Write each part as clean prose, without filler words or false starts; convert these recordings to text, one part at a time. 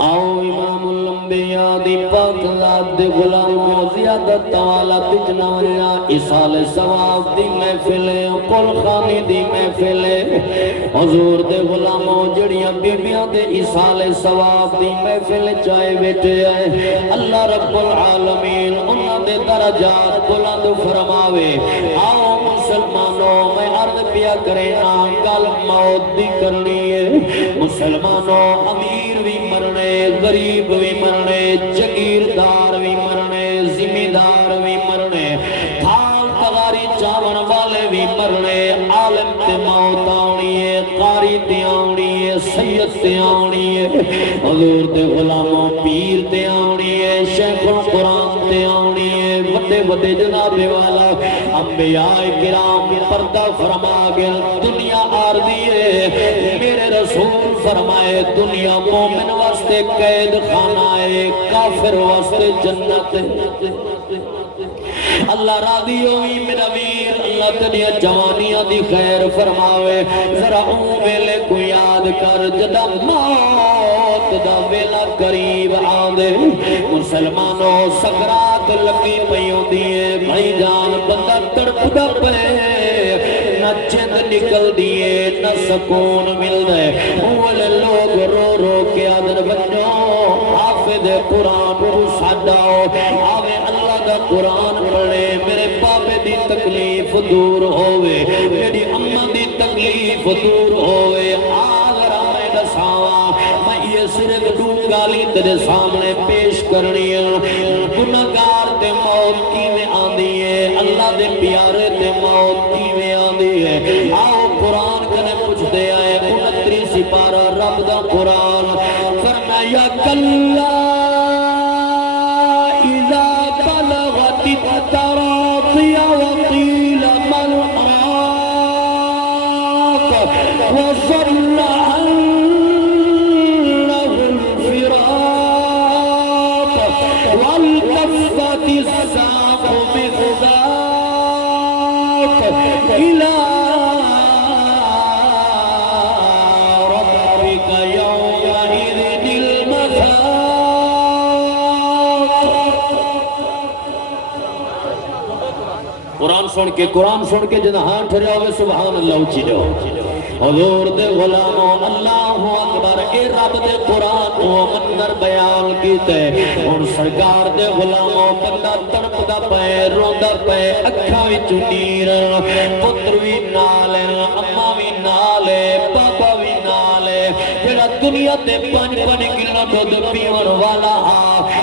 آؤ امام الانبیاء دی پاک ذات دے غلاموں زیادت تعالی تجنا وجنا اصال ثواب دی محفلیں قل خانی دی محفلیں حضور دے غلاموں جڑیاں بیبیاں دے اصال ثواب دی محفل چاہے بیٹھے آئے اللہ رب العالمین انہاں دے درجات بلند فرماوے آؤ مسلمانوں میں عرض پیا کرنا کل موت دی کرنی ہے مسلمانوں امیر بھی مرنے غریب بھی مرنے جگیردار بھی مرنے ذمہ دار بھی مرنے تھال تغاری چاون والے بھی مرنے عالم تے موت آنی ہے قاری تے آنی ہے سید تے آنی ہے حضور تے غلاموں پیر تے آنی ہے شیخ القرآن تے آنی ہے وڈے وڈے جناب والا انبیاء کرام پردہ فرما گیا دنیا عارضی ہے میرے رسول فرمائے دنیا مومن واسطے قید خانہ ہے کافر واسطے جنت اللہ راضی ہوئی میرا ویر اللہ تنیا جوانیاں دی خیر فرماوے ذرا اون ویلے کو یاد کر جدا موت دا ویلا قریب آدھے مسلمانوں سکرات لگی پیوں دیئے بھائی جان بندہ تڑپ دا پے نہ چند نکل دیئے نہ سکون مل دے اولے لوگ رو رو کے آدھر بنجو حافظ قرآن کو ساداؤ آوے اللہ دا قرآن پڑھے میرے پاپے دی تکلیف دور ہوئے میری اممہ دی تکلیف دور ہوئے آگر میں دساوا میں یہ صرف دو گالی تیرے سامنے پیش کرنی ہے گناہگار تے موت کی میں آندی ہے اللہ دے پیارے تے موت کی میں آندی ہے آؤ قرآن کنے پوچھ دے آئے 29 سپارہ رب دا قرآن فرمایا کلا اذا بلغت التراقی وقیل من راق وظن انه الفراق والتفت الساق بالساق الى ربك يومئذ المساق قرآن سن کے جنہاں ہاں ٹھریا ہوئے سبحان اللہ اچھی جو حضور دے غلاموں اللہ اکبر اے رب دے قرآن و منظر بیان کیتے اور سرکار دے غلاموں بندہ تڑپ دا پے روندہ پے اکھا وی چنیر پتر وی نالے اممہ وی نالے بابا وی نالے پھر دنیا تے پن کلنا دودھ پیور والا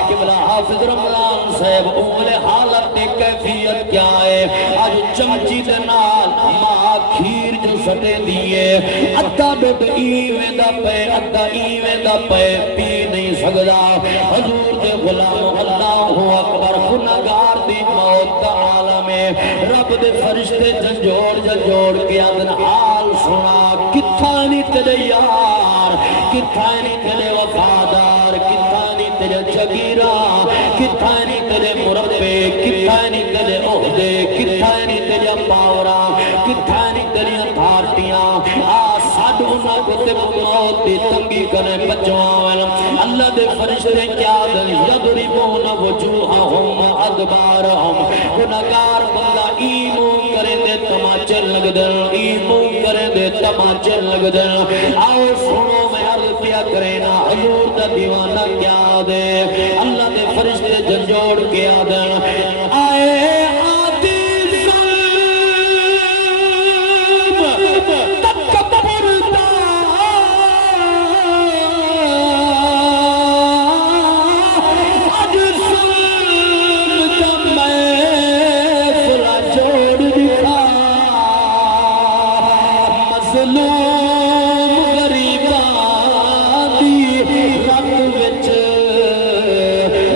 قبلہ حافظ رمضان صاحب اولے حالت نے کیفیت کیا ہے آج چمچی دنال ماں کھیر جو سٹے دیئے ادھا دودھ ایویں دا پے ادھا ایویں دا پے پی نہیں سکدا حضور دے غلام اللہ اکبر گناہگار دی موت عالم رب دے فرشتے جنجوڑ کے اندر حال سنا کتھا نہیں تیرے یار کتھا نہیں تیرے وفادار کتھا نہیں تیرے جگیرہ کتھا نہیں تیرے مربے کتھا نہیں تیرے عہدے کتھا نہیں تیرے پاورا کتھا نہیں تیرے اتھارٹیاں ساڑھ انہاں کو تے موت دی تنگی کرے بچوان اللہ دے فرشتے کیا دن یدربون وجوہہم ادبارہم گناہگار بندہ ایموں کرے دے تماچے لگ دن ایموں کرے دے تماچے لگ دن آؤ سنو میں عرض کیا کرینا حضور دا دیوانہ کیا دے اللہ دے فرشتے جنجوڑ کیا دن آئے آدھی ظلم تکبر دا آج ظلم دا میں فلا جوڑ دکھا مظلوم غریبان دی رنگ وچ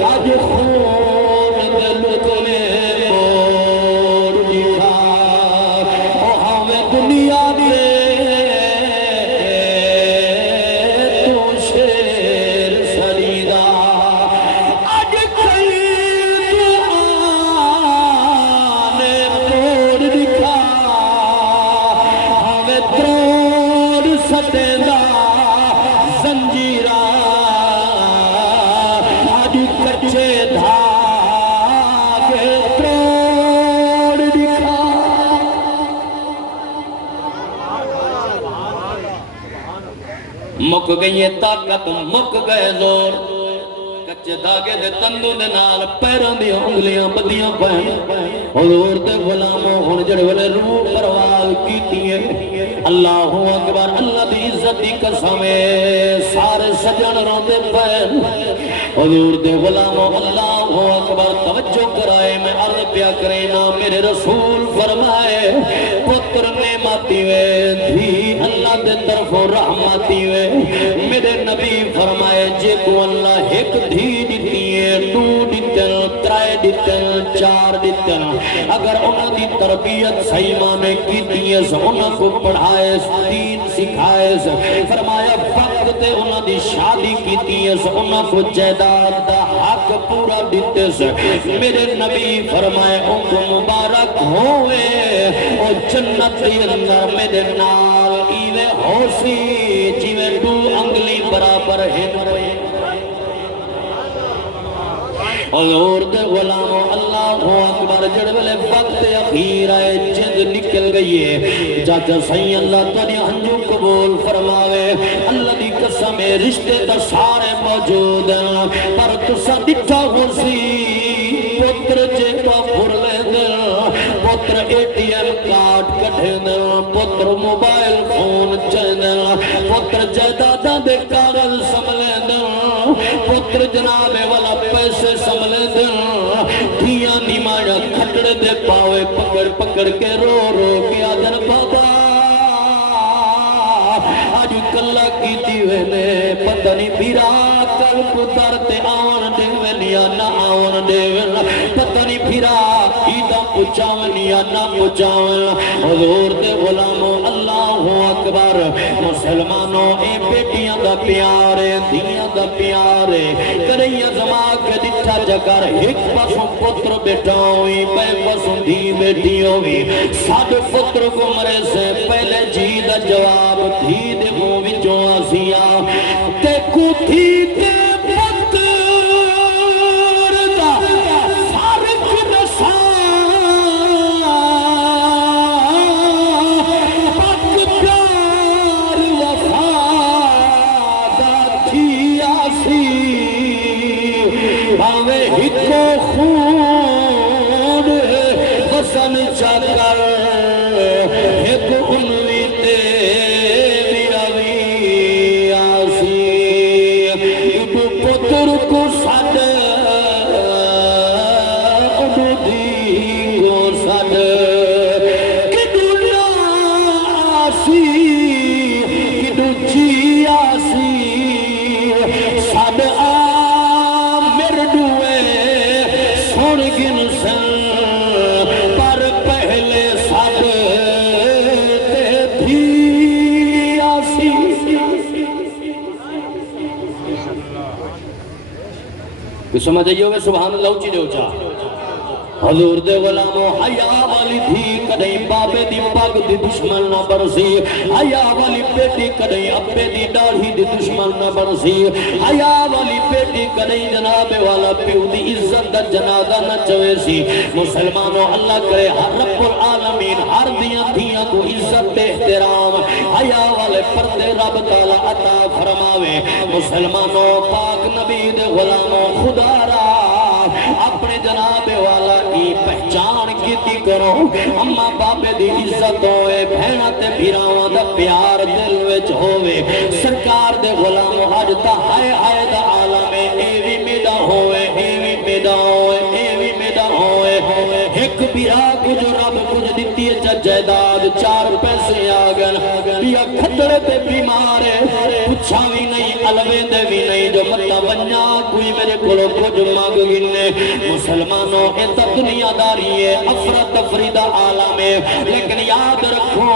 آج خون دل میں موڑ دکھا او ہمیں دنیا دے تو شیر سریدہ آج کئی دعانے توڑ دکھا ہمیں تروڑ مک گئی طاقت مک گئے زور کچے دھاگے دے تندو دے نال پیروں دی انگلیاں بدیاں پائیں حضور دے غلاموں ہن جڑے والے روح پرواز کیتی ہے اللہ اکبر اللہ دی عزت دی قسم سارے سجن روندے پین حضور دے غلاموں اللہ اکبر توجہ کرائے میں عرض پیا کرینا میرے رسول فرمائے پتر نعمتی وے دھی اللہ دے طرف رحمتی وے میرے نبی فرمائے جے کو اللہ ایک دھی دیتی ہے دو دیتن ترائے دیتن چار دیتن اگر انہوں دی تربیت صحیح مانے کی دیئے انہوں کو پڑھائے دین سکھائے فرمایا وقت تے انہوں دی شادی کی دیئے انہوں کو جائیداد دا حق پورا دیتے میرے نبی فرمائے ان کو مبارک ہوئے اور جنت دی اندر میرے نال ایوے ہوسی جیوے دو انگلی برابر ہے حضور دے غلاموں اللہ اکبر جڑے والے وقت اخیر آئے جد نکل گئی ہے چاچا صحیح اللہ تعالی ہنجو قبول فرماوے اللہ دی قسم رشتے تا سارے موجود ہیں پر تسا دکھا ہوسی پتر جے تو پھر لے دیں پتر اے ٹی ایم کارڈ کٹھے دیں پتر موبائل فون چاہ دیں پتر جائیداداں دے کاغذ سملے دیں پتر جناب والا پیسے سملے دیں دھیاں نیمایا کھٹڑے دے پاوے پکڑ پکڑ کے رو رو کے آدھر بابا آج کلہ کی دیوے نے پتہ نہیں پیرا کل پتر تے آون دیوے یا نہ آون دیوے پتہ نہیں پیرا ایدہ پچاون یا نہ پچاون حضور دے غلاموں اللہ اکبر مسلمانوں اے بیٹیاں دا پیارے دیاں دا پیارے کریا زما کے دٹھا جگر ایک پاسوں پتر بیٹا ہوئی بے پاسوں دی بیٹی ہوئی ساڑھ پتر کو مرے سے پہلے جی دا جواب تھی دے مووی جو آسیا تے کو تھی تے پتر دا فارق نسا پک پیار وفا دا تھی آسی باوے ہکو خون حسن چکر ایک انوی تے میراوی آسی ایڈو پتر کو ساڑھ اڈو دی کو ساڑھ کڈو لیا آسی کڈو جی آسی ساڑھ گن سن پر پہلے سب تے تھی آسی کوئی سمجھ آئیے ہوئے سبحان اللہ اچھی دے اچھا حضور دے غلاموں حیا والی تھی کدیں بابے دی پاگ دی دشمن نہ برسی حیا والی بیٹی کدیں ابے دی داڑھی دی دشمن نہ برسی حیا والی بیٹی کدیں جناب والا پیو دی عزت دا جنازہ نہ چوے سی مسلمانوں اللہ کرے ہر رب العالمین ہر دیاں دیاں کو عزت دے احترام حیا والے پردے رب تعالیٰ عطا فرماوے مسلمانوں پاک نبی دے غلاموں خدا را اپنے جناب والا کی پہچان کیتی کرو اما بابے دی عزت ہوئے بھینا تے بھیراواں دا پیار دل وچ ہوئے سرکار دے غلام آج تا ہائے ہائے دا عالم ایوی میدہ ہوئے ایوی میدہ ہوئے ایوی میدہ ہوئے ایک بھیرا کچھ رب کچھ دیتی ہے چا جائیداد چار پیسے آگن بیا کھٹڑے تے بیمارے پچھا بھی نہیں علوے دے بھی نہیں جو مطا بنیا کوئی میرے کلو کچھ مانگ گنے مسلمانوں ایتا دنیا داری ہے افرت افریدہ عالم ہے لیکن یاد رکھو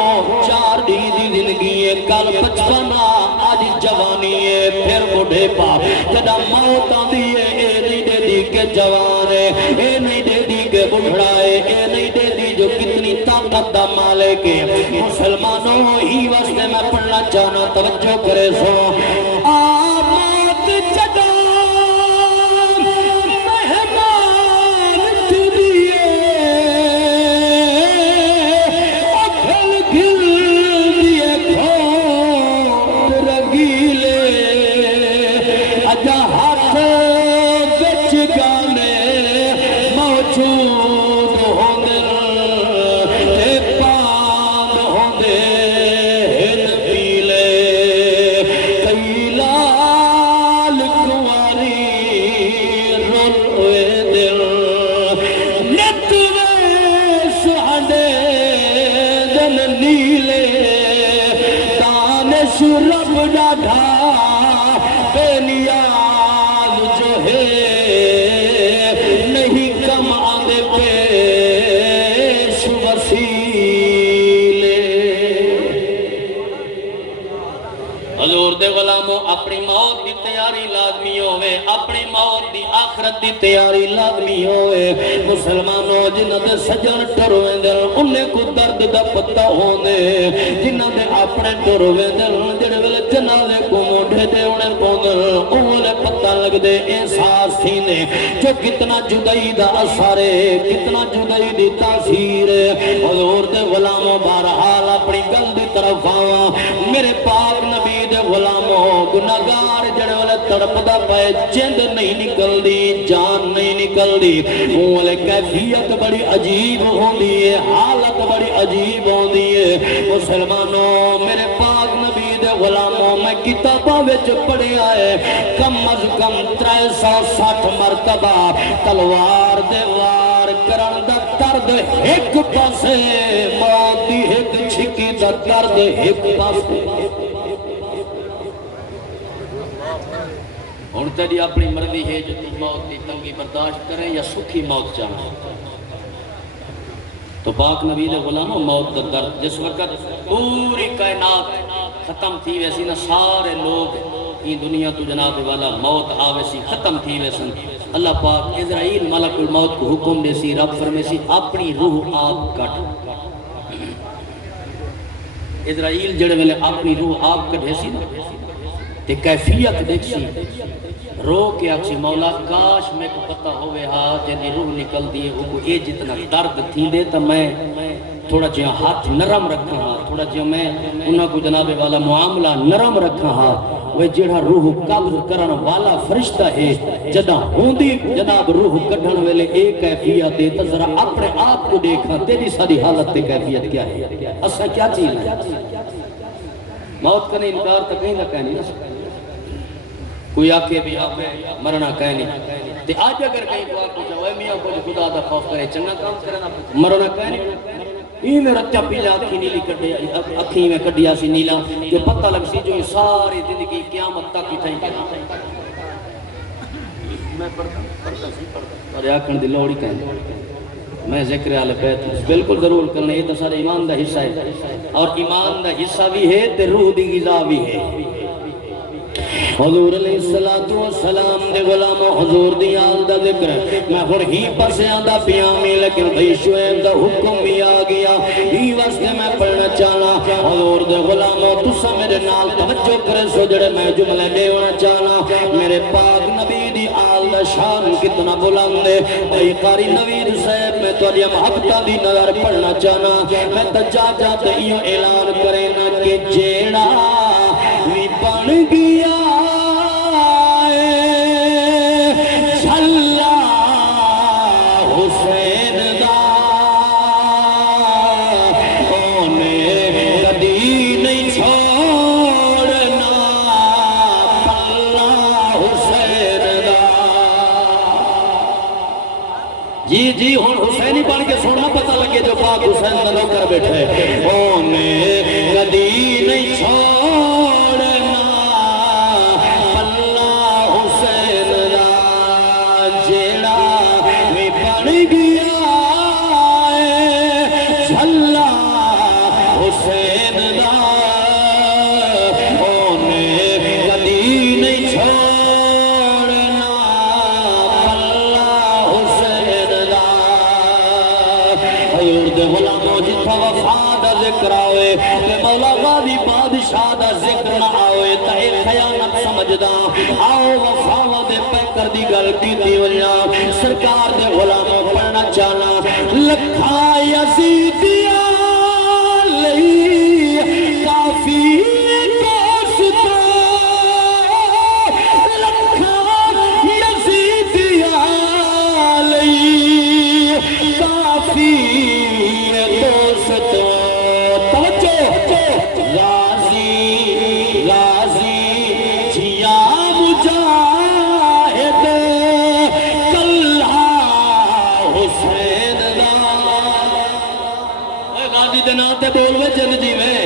چار دی زندگی ہے کل بچپنا آج جوانی ہے پھر بڑھے پا جدا موت آدھی ہے اے نہیں دے دی کہ جوان ہے اے نہیں دے دی کہ بڑھڑا ہے اے نہیں دے دی جو کتنی طاقت دا مالک ہے مسلمانوں ہی واسطے میں پڑھنا چاہنا توجہ کرے سو آمات جدا رگیلے رب ڈاڈھا بے نیاز جو ہے نہیں کم آدھے پیش وسیلے حضور دے غلاموں اپنی موت دی تیاری لازمی ہوئے اپنی موت دی آخرت دی تیاری لازمی ہوئے مسلمانوں جنہ دے سجن ٹرویں دل انہیں کو درد دا پتہ ہونے جنہ دے اپنے ٹرویں دل جڑے ویلے جنازے کو موڑے دے انہیں پوندل انہیں پتہ لگ دے احساس تھی نے جو کتنا جدائی دا اثر ہے کتنا جدائی دی تاثیر ہے حضور دے غلاموں بہرحال اپنی گل دی طرف آواں میرے پاک نبی دے غلاموں گناہگار جڑے والے تڑپ دا پائے جند نہیں نکل دی جان نہیں نکل دی والے کیفیت بڑی عجیب ہوندی ہے حالت بڑی عجیب ہوندی ہے مسلمانوں میرے پاک نبی دے غلاموں میں کتابہ وچ پڑھے آئے کم از کم 360 مرتبہ تلوار دے وار کرن دا درد ایک پاسے موت دی ایک چھکی دا درد ایک پاسے اور تیری اپنی مرضی ہے جو تی موت دی تنگی برداشت کریں یا سکھی موت چاہیں تو پاک نبی دے غلاموں موت دا درد جس وقت پوری کائنات ختم تھی ویسی نہ سارے لوگ یہ دنیا تو جناب والا موت آویسی ختم تھی ویسن اللہ پاک عزرائیل ملک الموت کو حکم دے سی رب فرمے سی اپنی روح آپ کٹ عزرائیل جڑے ملے اپنی روح آپ کٹھے سی تے کیفیت دیکھ سی رو کے اکسی مولا کاش میں کو پتہ ہوئے ہاں جنہی روح نکل دیئے وہ کو اے جتنا درد تھی دے تا میں تھوڑا جہاں ہاتھ نرم رکھا ہاں تھوڑا جہاں میں انہاں کو جناب والا معاملہ نرم رکھا ہاں وہ جڑا روح قبض کرن والا فرشتہ ہے جدہ ہوندی جناب روح کٹھن ویلے ایک کیفیت دے تا ذرا اپنے آپ کو دیکھا تیری ساری حالت تے کیفیت کیا ہے اصلا کیا چیز ہے موت کا نہیں انکار تا کہیں نہ کہنی کوئی آکے بھی آپے مرنا کہنی تے آج اگر کہیں کو آکو جاؤے میاں کو جو خدا دا خوف کرے چنگا کام کرنا مرنا کہنی یہ میرا چپیلا اکھی نیلی اکھی میں کڈیا سی نیلا جو پتہ لگ سی جو ساری زندگی قیامت تک ہی تھیں میں پڑھتا اور آکھن دی لوڑی کہنی میں ذکر آلہ بیت بالکل ضرور کرنے یہ تو سارے ایمان دا حصہ ہے اور ایمان دا حصہ بھی ہے تے روح دی غذا بھی ہے حضور علیہ السلام دے غلاموں حضور دی آل دا ذکر میں ہر ہی پسے آدھا پیامی لیکن بھئی شعیب دا حکم بھی آ گیا ہی واسطے میں پڑھنا چاہنا حضور دے غلاموں تسا میرے نال توجہ کرے سو جڑے میں جملے دیونا چاہنا میرے پاک نبی دی آل دا شان کتنا بلند ہے بھئی قاری نوید صاحب میں تو علیہ محبتہ دی نظر پڑھنا چاہنا میں تجا جاتے یہ اعلان کرے نا کہ جیڑا وی بن گیا جی ہون حسینی بن کے سونا پتہ لگے جو پاک حسین نہ لو کر بیٹھے اونے کدی نہیں چھوڑنا اللہ حسین دا جیڑا وی بن گیا جھلا حسین دا اونے کدی نہیں چھوڑنا اللہ حسین دا حضور دے غلاموں جتھا وفا دا ذکر آوے تے مولا غازی بادشاہ دا ذکر نہ آوے تے اے خیانت سمجھدا آؤ وفا دے پیکر دی گل کیتی وجنا سرکار دے غلاموں پڑھنا چاہنا لکھا یزیدیا لئی کافی دوستا لکھا یزیدیا لئی کافی دوستا توجہ غازی غازی جیا مجاہد کلہ حسین دا غازی دے نام تے بول وے جن جی میں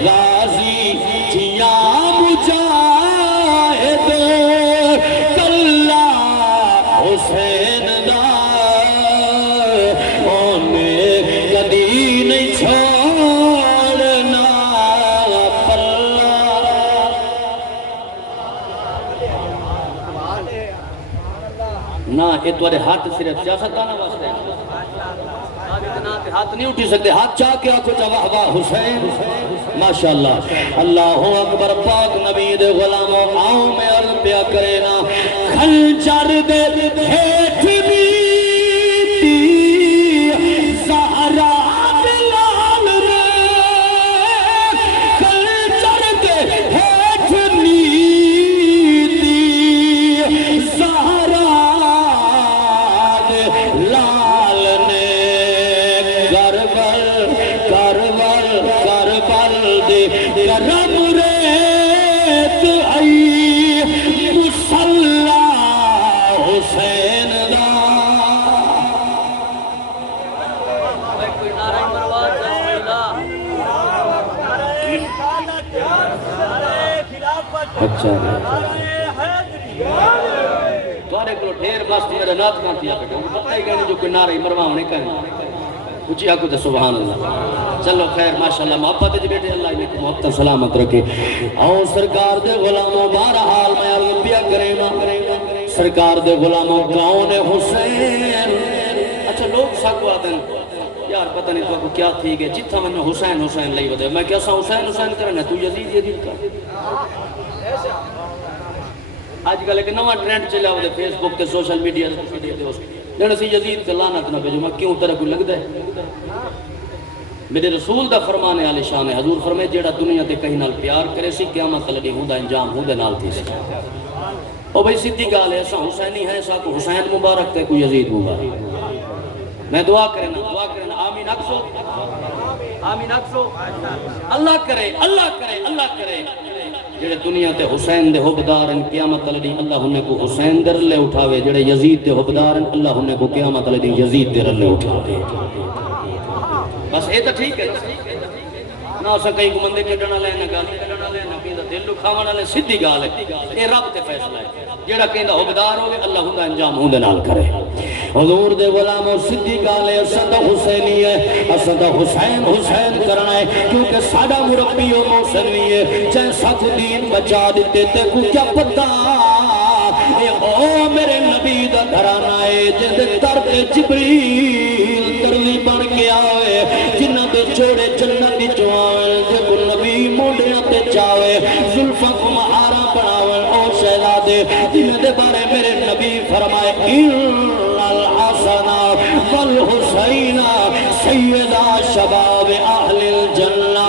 غازی جیا یہ تمہارے ہاتھ صرف سیاستدانوں واسطے ہاتھ نہیں اٹھی سکتے، ہاتھ چاہ کے آکھو چا واہ واہ حسین ماشاءاللہ اللہ اکبر پاک نبی دے غلاموں آؤں میں عرض پیا کرے نا خنجر دے ہیٹھ نیتی زہرا بلال نے خنجر دے ہیٹھ نیتی زہرا بلال نے کربل دے کرم ریت آئی مصلی حسین دا کوئی نعرہ مروان اچھا تمہارے کو ڈھیر مست میرے نات کہاں کیا بیٹھا پتہ ہی کہنے جو کوئی نعرہ مروان نہیں کہنے کچھ آکو تے سبحان اللہ چلو خیر ماشاءاللہ محبت جی بیٹے اللہ علیکم محبت سلامت رکھے اور سرکار دے غلاموں بہرحال میں عرض پیا کرے نا سرکار دے غلاموں کون حسین اچھا لوگ ساکو آتے ہیں یار پتہ نہیں تو کیا تھی گئے جتھا میں نے حسین حسین لئی بدے میں کیا سا حسین حسین کرنا تو یزید کر آج کل ایک نواں ٹرینڈ چلا ہوئے فیس بک تے سوشل میڈیا جڑا سی یزید کا لعنت نہ بھیجو میں کیوں طرح کوئی لگتا ہے میرے رسول دا فرمان عالی شان ہے حضور فرمائے جیڑا دنیا تے کہیں نال پیار کرے سی قیامت لگی ہوں دا انجام ہوں دے نال تھی سی او بھئی سیدھی گال ہے ایسا حسینی ہے ایسا کو حسین مبارک تے کوئی یزید مبارک میں دعا کرنا آمین اکسو آمین اکسو اللہ کرے اللہ کرے اللہ کرے جڑے دنیا تے حسین دے حبدار ان قیامت لگی اللہ انہیں کو حسین در لے اٹھاوے جڑے یزید دے حبدار ان اللہ انہیں کو قیامت لگی یزید در لے اٹھاوے بس یہ تو ٹھیک ہے نہ اسا کہیں کو مندے کڈنا لے نہ گالی کڈنا لے نہ کہیں دل لکھاونا لے سیدھی گال ہے یہ رب تے فیصلہ ہے جیڑا کہیں دا حبدار ہوگے اللہ ہوں دا انجام ہوں دے نال کرے حضور دے غلاموں سیدھی گال ہے اسا دا حسینی ہے اسا دا حسین حسین کرنا ہے کیونکہ ساڈا مربی و موسنوی ہے چاہے ساتھ دین بچا دیتے تے کو کیا پتہ اے او میرے نبی دا گھرانا ہے جن ترک جبریل ترلی بن کے آئے جنہ دے چھوڑے جنت دی جوان جے کو نبی موڑیاں تے چاوے زلفہ کو مہارا بناوے او شہزادے جنہ دے بارے میرے نبی فرمائے ان الحسن والحسین سیدہ شباب اہل الجنہ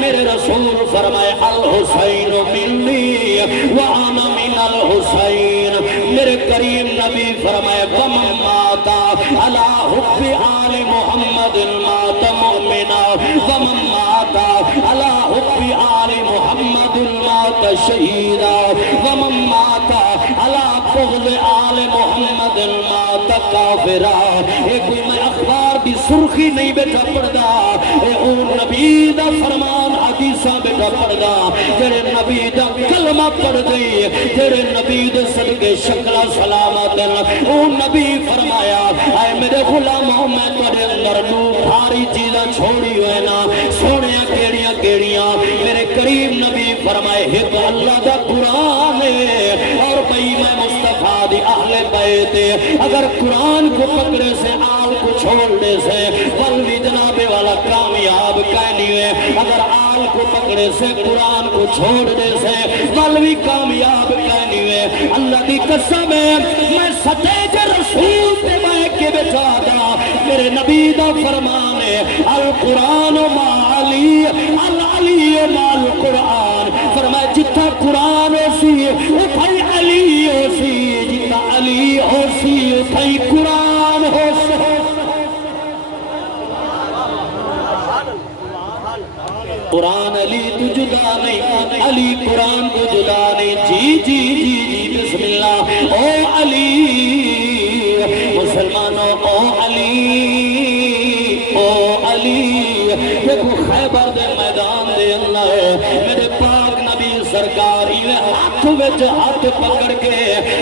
میرے رسول فرمائے الحسین منی وانا من الحسین میرے کریم نبی فرمائے ومن ماتا علی حب آل محمد مات مؤمنا ومن ماتا علی حب آل محمد مات شہیدا ومن ماتا علی بغض آل محمد مات کافرا اے کوئی میں اخبار بھی سرخی نہیں بیٹھا پڑھدا اے او نبی دا فرمان حدیثہ بیٹھا پڑھدا جڑے نبی دا کلمہ پڑھ گئی جڑے نبی دے صدقے شکلہ سلامت او نبی فرمایا اے میرے غلاموں میں تیرے اندر نو بھاری چیزاں چھوڑی ہوئے نا سونیاں کیڑیاں میرے کریم نبی فرمائے ایک اللہ دا قرآن ہے اور بھئی میں مصطفیٰ دی اہل بیت اگر قرآن کو پکڑے سے آل کو چھوڑنے سے بلوی جناب والا کامیاب کہنی ہے اگر آل کو پکڑے سے قرآن کو چھوڑنے سے بلوی کامیاب کہنی ہے اللہ دی قسم ہے میں سٹیج رسول پہ میں کے بچا دا میرے نبی دا فرمان ہے القرآن ما علی العلی ما القرآن فرمائے جتنا قرآن ہو سی اتھائی علی ہو سی جتنا علی ہو سی اتھائی قرآن ہو سی قرآن علی تو جدا نہیں علی قرآن تو جدا نہیں جی بسم اللہ او علی مسلمانوں او علی دیکھو خیبر دے میدان دے اللہ ہے میرے پاک نبی سرکار یہ ہاتھ وچ ہاتھ پکڑ کے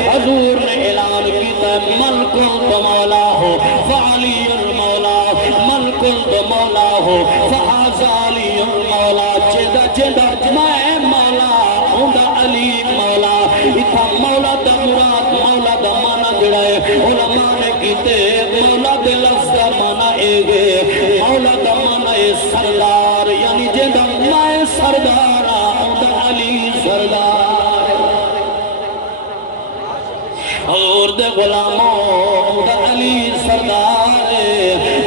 حضور نے اعلان کیتا ہے من کنت مولا ہو فعلی المولا من کنت مولا ہو فہذا علی المولا جیدہ میں مولا ہوندا علی مولا اتھا مولا دا مراد مولا دا مانا جڑا ہے علماء اے سردار یعنی جیندہ میں سردار آؤں علی سردار حضور دے غلاموں دا علی سردار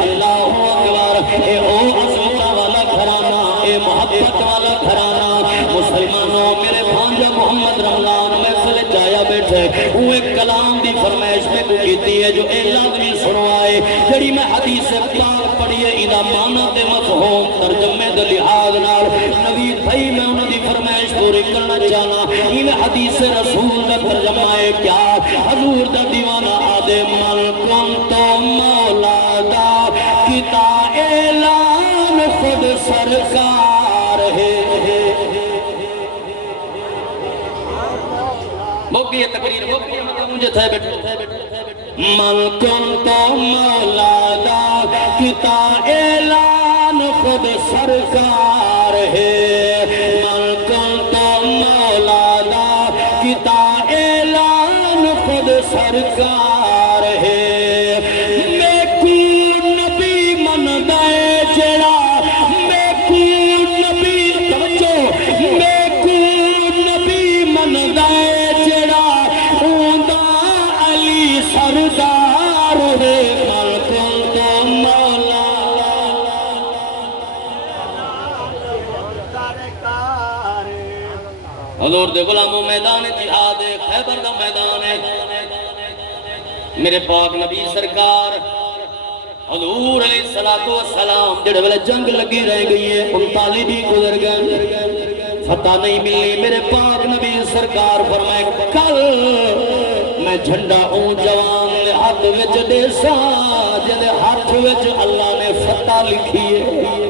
اللہ اکبر اے او عظمت والا گھرانہ اے محبت والا گھرانہ مسلمانوں میرے بھانجا محمد رمضان میں سے جایا بیٹھے وہ ایک کلام دی فرمائش میں کو کیتی ہے جو اے لازمی سنوائے جڑی میں حدیث پاک پڑھیے ادا معنی تے مفہوم ترجمے دے لحاظ نال نوید بھائی میں انہوں دی فرمائش پوری کرنا چاہنا ان حدیث رسول دا ترجمہ ہے کیا حضور دا دیوانہ آدے ملکن تو مولا دا کتا اعلان خود سرکار ہے موقعی تقریر موقعی مجھے تھے بیٹھے ملکن تو مولا دا کتا اعلان خود سرکار ہے ملکن تو مولا دا کتا اعلان خود سرکار ہے میں کو نبی من دے جڑا میں کو نبی توجہ میں کو نبی من دے جڑا اوندا علی سردار ہے ملکن تو مولا حضور دے غلاموں میدان جہاد خیبر دا میدان ہے میرے پاک نبی سرکار حضور علیہ السلام جڑے والے جنگ لگی رہ گئی ہے 39 بھی گزر گئے فتح نہیں ملی میرے پاک نبی سرکار فرمائے کل میں جھنڈا اون جوان لے ہاتھ وچ دیسا جدے ہاتھ وچ اللہ نے فتح لکھی ہے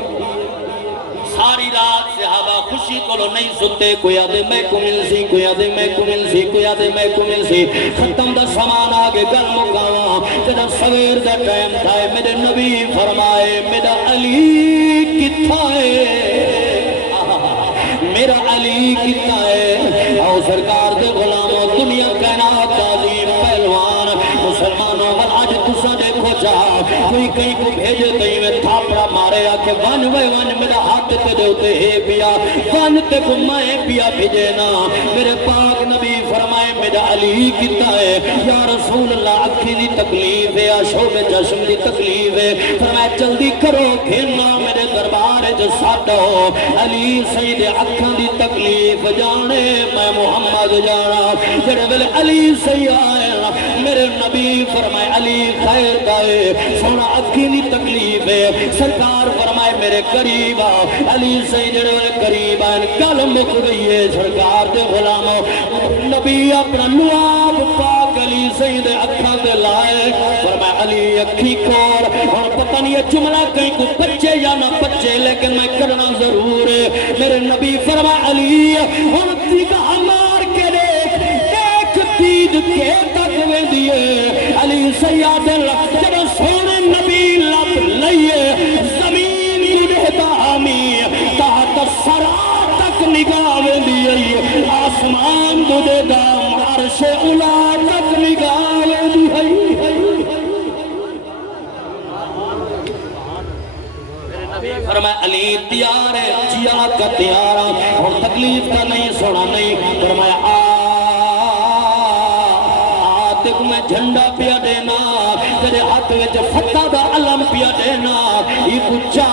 ساری رات صحابہ خوشی کو نہیں سنتے کوئی آدھے میں کو مل سی کوئی آدھے میں کو مل سی کوئی آدھے میں کو مل سی ختم دا سامان آگے گل مکاواں جدہ سویر دا ٹائم تھا میرے نبی فرمائے میرا علی کتھا ہے میرا علی کتھا ہے آؤ سرکار دے غلاموں دنیا کائنات عظیم پہلوان مسلمانوں آج تسا دیکھو چاہ کوئی کہیں کو بھیجے تئی میں تھاپڑا مارے آکے ون وے ون میرا ہاتھ تے دے ہوتے ہے پیا ون تے کو میں پیا بھیجے نا میرے پاک نبی فرمائے میرا علی کتا ہے یا رسول اللہ اکھی دی تکلیف ہے شعب جشم دی تکلیف ہے فرمائے جلدی کرو کھیلنا میرے دربار جو ساتھ ہو علی سید اکھاں دی تکلیف جانے میں محمد جانا جڑے ویلے علی سید آئے میرے نبی فرمائے علی خیر گائے سونا اکھی دی تکلیف ہے سرکار فرمائے میرے قریب علی سید جڑے ویلے قریب آئے گل مک گئی ہے سرکار دے غلاموں نبی اپنا لعاب پاک علی سید اکھاں دے لائے فرمائے علی اکھی کھول اور پتہ نہیں یہ جملہ کہیں کو بچے یا نہ بچے لیکن میں کرنا ضرور ہے میرے نبی فرمائے علی ہن نگاہ مار کے دیکھ ایک دید کے تک میں دیئے علی سید جب سونے نبی لب لئیے زمین گڑھتا ہمی تحت سرا تک نگاہ میں دیئے آسمان دے دام عرش اولا تک نگاہ میں دیئے فرمائے علی تیار ہے جیا کا تیارا اور تکلیف کا نہیں سونا نہیں فرمائے آتک میں جھنڈا پیا دینا تیرے ہاتھ وچ فتح دا علم پیا دینا یہ کچھا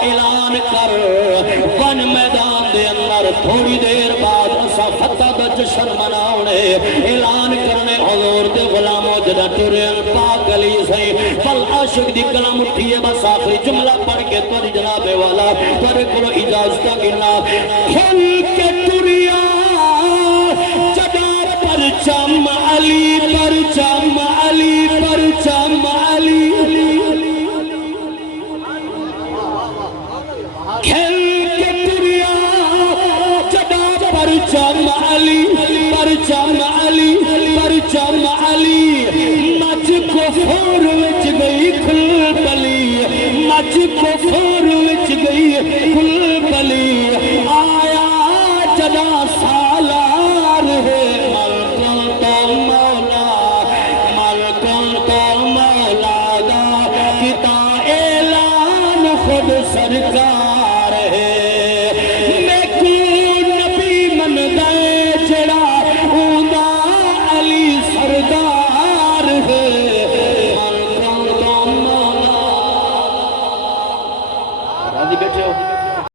اعلان کر ون میدان دے اندر تھوڑی دیر بعد اسا فتح دا جشن مناؤنے اعلان کرنے حضور دے غلاموں جدہ ٹرین پاک علی سے پل عاشق دی کلام اٹھیے بس آخری جملہ پڑھ کے توری جناب والا توری کرو اجازتہ گرنا کھل کے ٹریا جدار پرچم علی پرچم علی پرچم علی کھل کے ٹریا جدار پرچم علی پرچم علی پرچم علی مجھ کو فور وچ گئی کھل